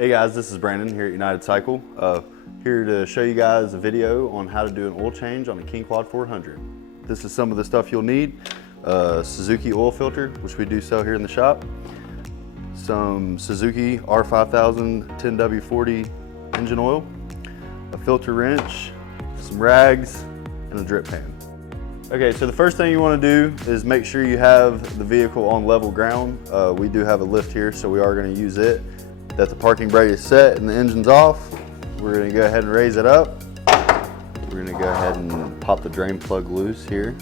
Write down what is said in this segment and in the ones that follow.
Hey guys, this is Brandon here at United Cycle. Here to show you guys a video on how to do an oil change on a KingQuad 400. This is some of the stuff you'll need. Suzuki oil filter, which we do sell here in the shop. Some Suzuki R5000 10W40 engine oil. A filter wrench, some rags, and a drip pan. Okay, so the first thing you want to do is make sure you have the vehicle on level ground. We do have a lift here, so we are going to use it. That the parking brake is set and the engine's off. We're going to go ahead and raise it up. We're going to go ahead and pop the drain plug loose here.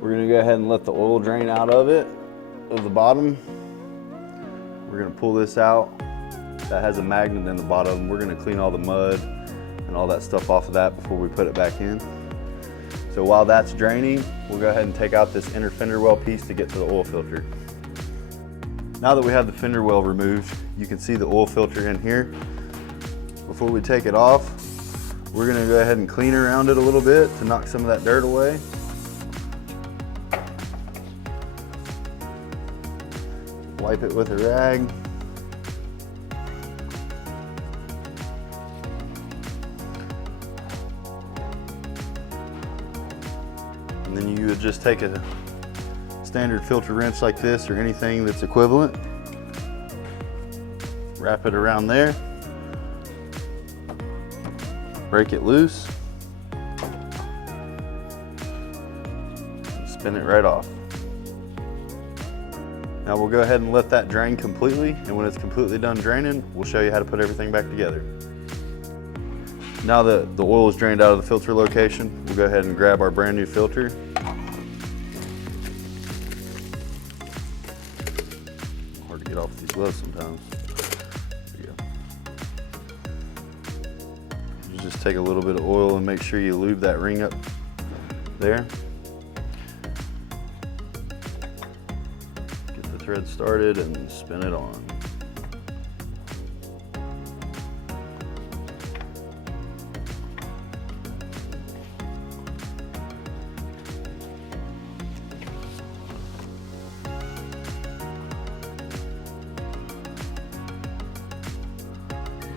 We're going to go ahead and let the oil drain out of it, of the bottom. We're going to pull this out. That has a magnet in the bottom. We're going to clean all the mud and all that stuff off of that before we put it back in. So while that's draining, we'll go ahead and take out this inner fender well piece to get to the oil filter. Now that we have the fender well removed, you can see the oil filter in here. Before we take it off, we're going to go ahead and clean around it a little bit to knock some of that dirt away. Wipe it with a rag. And then you would just take a standard filter wrench like this or anything that's equivalent. Wrap it around there. Break it loose. And spin it right off. Now we'll go ahead and let that drain completely, and when it's completely done draining, we'll show you how to put everything back together. Now that the oil is drained out of the filter location, we'll go ahead and grab our brand new filter. Hard to get off these gloves sometimes. There you go. You just take a little bit of oil and make sure you lube that ring up there. Thread started and spin it on.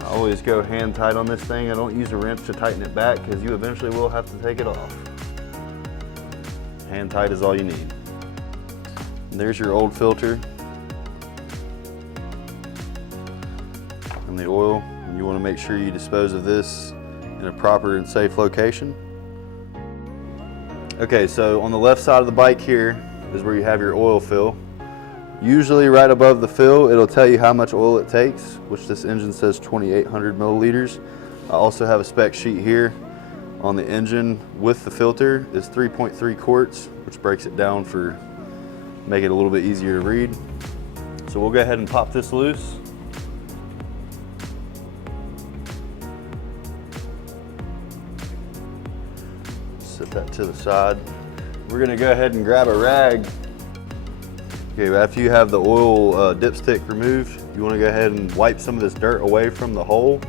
I always go hand tight on this thing. I don't use a wrench to tighten it back because you eventually will have to take it off. Hand tight is all you need. And there's your old filter and the oil. And you want to make sure you dispose of this in a proper and safe location. Okay, so on the left side of the bike here is where you have your oil fill. Usually right above the fill, it'll tell you how much oil it takes, which this engine says 2,800 milliliters. I also have a spec sheet here on the engine with the filter. It's 3.3 quarts, which breaks it down for make it a little bit easier to read. So we'll go ahead and pop this loose. Set that to the side. We're gonna go ahead and grab a rag. Okay, after you have the oil dipstick removed, you wanna go ahead and wipe some of this dirt away from the hole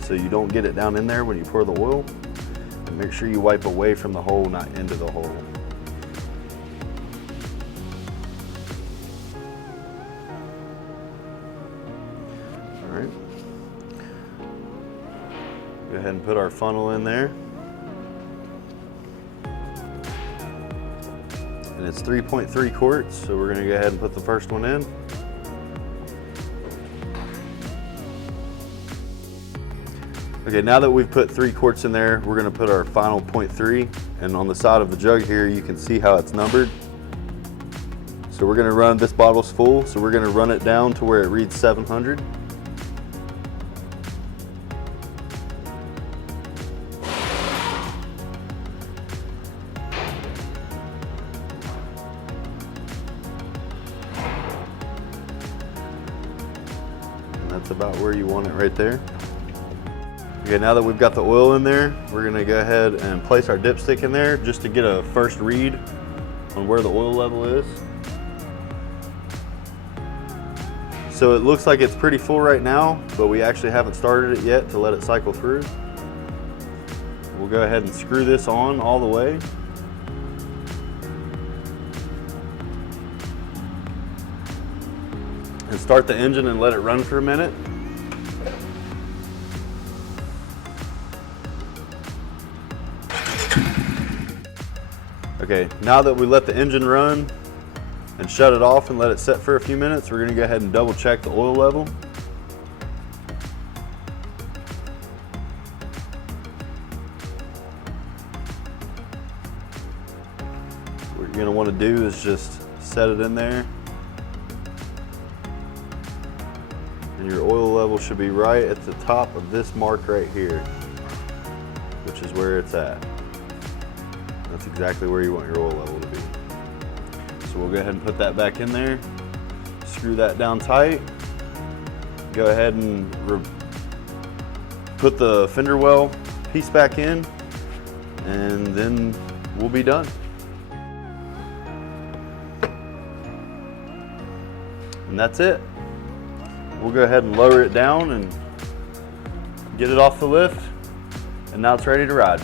so you don't get it down in there when you pour the oil. And make sure you wipe away from the hole, not into the hole. Go ahead and put our funnel in there. And it's 3.3 quarts, so we're gonna go ahead and put the first one in. Okay, now that we've put 3 quarts in there, we're gonna put our final 0.3, and on the side of the jug here, you can see how it's numbered. So we're gonna run, this bottle's full, so we're gonna run it down to where it reads 700. That's about where you want it right there. Okay, now that we've got the oil in there, we're gonna go ahead and place our dipstick in there just to get a first read on where the oil level is. So it looks like it's pretty full right now, but we actually haven't started it yet to let it cycle through. We'll go ahead and screw this on all the way. And start the engine and let it run for a minute. Okay, now that we let the engine run and shut it off and let it set for a few minutes, we're gonna go ahead and double check the oil level. What you're gonna wanna do is just set it in there. And your oil level should be right at the top of this mark right here, which is where it's at. That's exactly where you want your oil level to be. So we'll go ahead and put that back in there, screw that down tight, go ahead and put the fender well piece back in, and then we'll be done. And that's it. We'll go ahead and lower it down and get it off the lift, and now it's ready to ride.